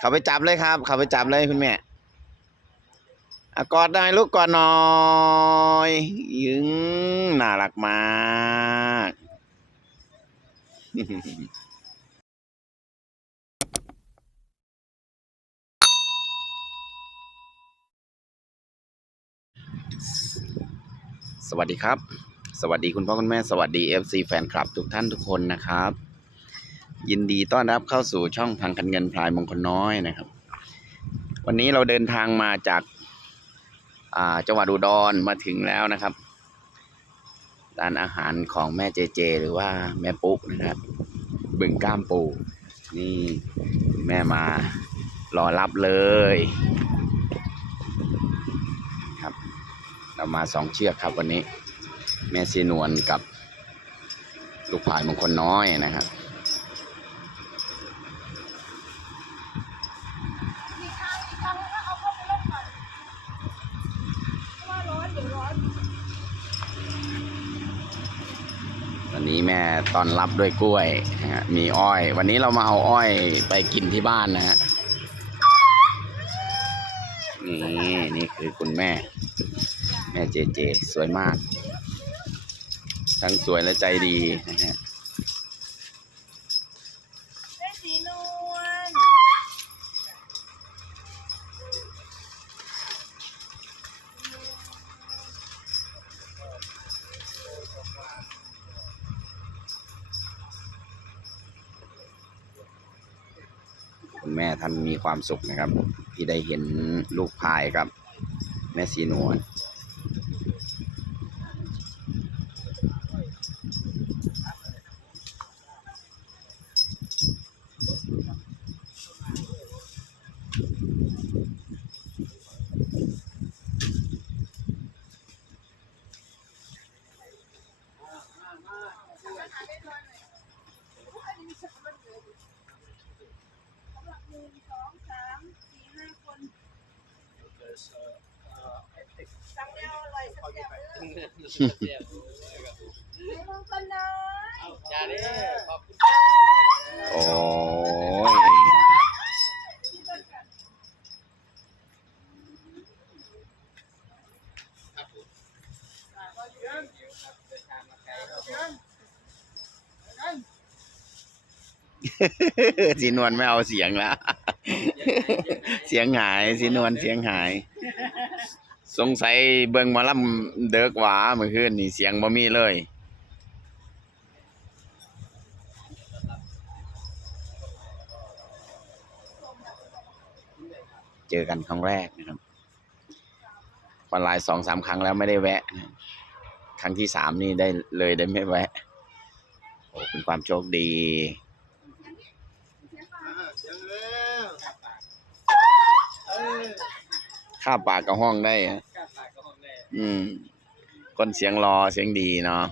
เขาไปจับเลยครับ เขาไปจับเลยคุณแม่อกอดหน่อยลูกกอดหน่อยยึงน่ารักมากสวัสดีครับ สวัสดีคุณพ่อคุณแม่ สวัสดี FC แฟนคลับทุกท่านทุกคนนะครับ ยินดีต้อนรับเข้าสู่ช่องทางกันเงินพลายมงคลน้อยนะครับ วันนี้เราเดินทางมาจากาจังหวัดอุดรมาถึงแล้วนะครับร้านอาหารของแม่เจเจ หรือว่าแม่ปุ๊กนะครับ บึงก้ามปูนี่แม่มารอรับเลยครับ เรามาสองเชือกครับวันนี้ แม่ซีนวลกับลูกพายมงคลน้อยนะครับ มีทางมีทางแล้วเอาเข้าไปเล่นก่อนเพราะว่าร้อนเดี๋ยวร้อน วันนี้แม่ ตอนรับด้วยกล้วยนะฮะมีอ้อย วันนี้เรามาเอาอ้อยไปกินที่บ้านนะฮะนี่นี่คือคุณแม่ แม่เจเจ สวยมาก ทั้งสวยและใจดีนะฮะ คุณแม่ท่านมีความสุขนะครับ ที่ได้เห็นลูกพายกับแม่สีนวล สำหรับหนึ่งสองสามสี่ห้าคนสั่งแนวอร่อยสักอย่างเลยให้ม อย่าเด้อขอบคุณโอ้ยครับผมเดินทางมาไกลครับสีนวลไม่เอาเสียงล้วเสียงหายสีนวลเสียงหาย สงสัยเบิ่งมาล่ำเดิกหวาเมื่อคืนนี่เสียงบ่มีเลย เจอกันครั้งแรกนะครับวันไลน์สองสามครั้งแล้วไม่ได้แวะ ครั้งที่สามนี่ได้เลยได้ไม่แวะ โอ้เป็นความโชคดี เสียงเร็วเออ ข้าปากกับห้องได้ฮะกล้าปากก็ห้องแรกอืม คนเสียงรอเสียงดีเนาะ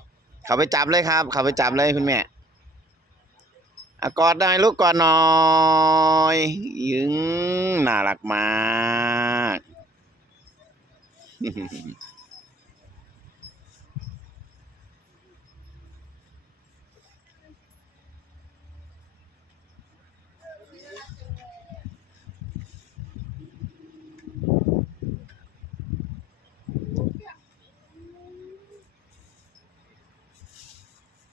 เขาไปจับเลยครับ เขาไปจับเลยคุณแม่อะกอดหน่อยลูกกอดหน่อยยึงน่ารักมาก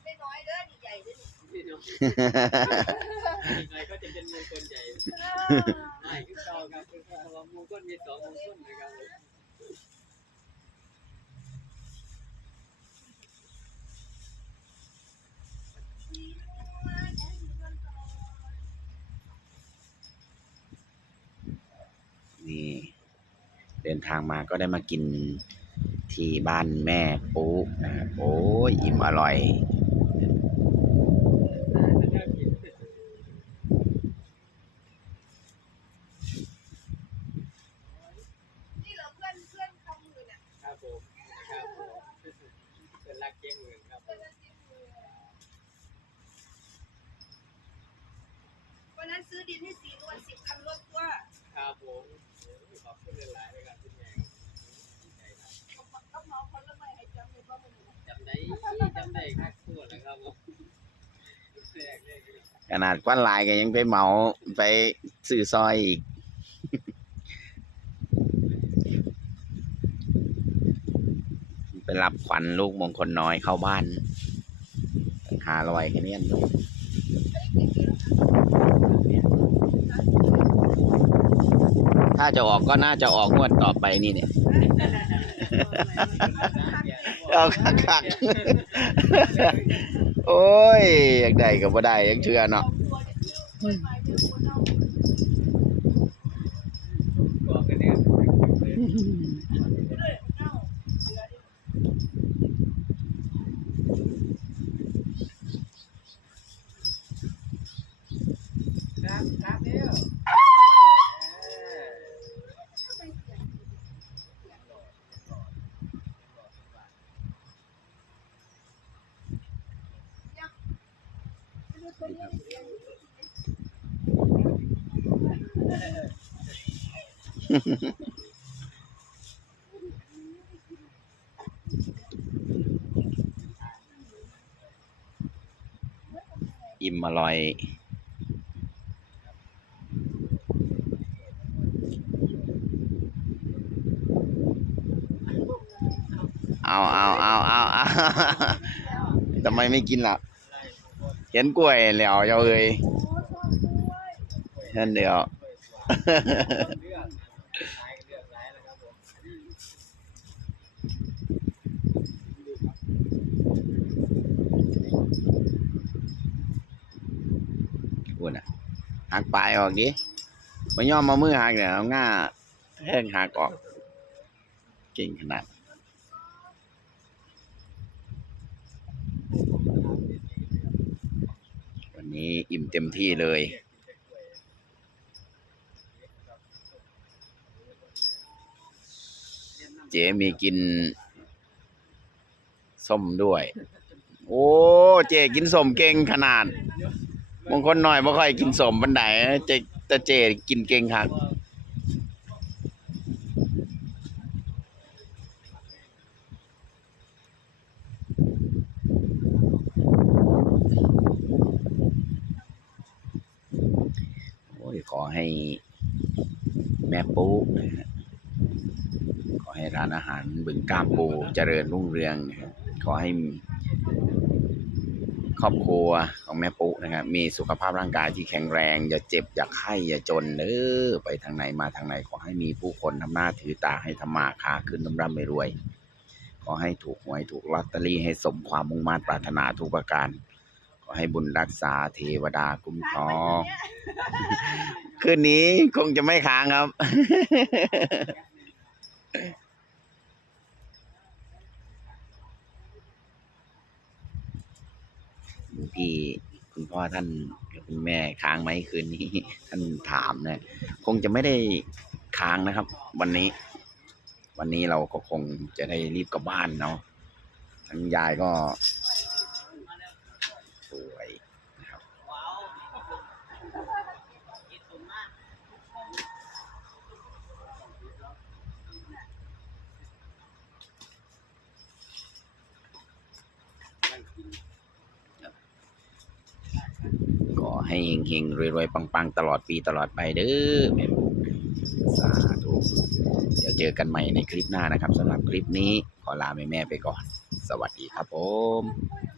ไม่น้อยเด้อนี่ใหญ่เด้อ นี่เนาะอีกหน่อยก็จะเป็นมงคลใหญ่ไม่คือเก่าครับคือเก่ามงคลมีสองมงคลนะครับสีนวลแอนสีนวลก่อนนี่เดินทางมาก็ได้มากินที่บ้านแม่ปุ๊นะโอ้ยอิ่มอร่อย นี่เหรอเพื่อนเพื่อนคำมือน่ะ ครับผมครับเป็นรักเก้งเมืองครับ เพื่อนนั่นจิ้มมือวันนั้น ซื้อดินให้สีนวลสิบคันรถตัวครับผมขอบคุณหลายๆเลยครับคุณแม่ดีใจครับต้องเมาคนละไม่ให้จำเลยว่ามันจำได้จำได้ครับทั่วนะครับผมขนาดกว้านลายก็ยังไปเหมาไปซื้อซอยอีกไปรับขวัญลูกมงคลน้อยเข้าบ้านหาลอยแค่นี้ถ้าจะออกก็น่าจะออกงวดต่อไปนี่เนี่ยเอาคักๆโอ้ยอยากได้ก็บ่ได้ยังเชื่อเนาะ บอกกันเนี่ย ครับครับเดียว อิ่มอร่อยเอาเอาเอาเอาเอาทำไมไม่กินล่ะ ห็นกล้วยแล้วเจ้าเอ้ยเห็นเดียวเลือกนอะหักปลายออกดิไม่ยอมมามือหักเนี่ยง่าแห้งหักออก เก่งขนาด นี้อิ่มเต็มที่เลย เจ๊มีกิน ส้มด้วย โอ้เจ๊กินส้มเก่งขนาดบางคนหน่อยบ่ค่อยกินส้มบันไดเจแต่เจกินเก่งครับ โอ้ย ขอให้ แม่ปุ๊นะฮะขอให้ร้านอาหารบึงกามปูเจริญรุ่งเรืองนะครับขอให้ครอบครัวของแม่ปุ๊นะครับมีสุขภาพร่างกายที่แข็งแรง อย่าเจ็บ อย่าไข้อย่าจนเด้อไปทางไหนมาทางไหนขอให้มีผู้คนทำหน้าถือตาให้ธรรมาค้าขึ้นร่ำร่ำไม่รวย ขอให้ถูกหวยถูกลอตเตอรี่ให้สมความมุ่งมั่นปรารถนาทุกประการ ขอให้บุญรักษาเทวดาคุ้มครองคืนนี้คงจะไม่ค้างครับ พี่คุณพ่อท่านกับคุณแม่ค้างไหมคืนนี้ ท่านถามนะคงจะไม่ได้ค้างนะครับ วันนี้ วันนี้เราก็คงจะได้รีบกลับบ้านเนาะทั้งยายก็ป่วยนะครับขอ ให้เฮงๆรวยๆปังๆตลอดปีตลอดไปเด้อแม่ปุ๊สาธุเดี๋ยวเจอกันใหม่ในคลิปหน้านะครับสำหรับคลิปนี้ขอลาแม่ๆไปก่อน สวัสดีครับผม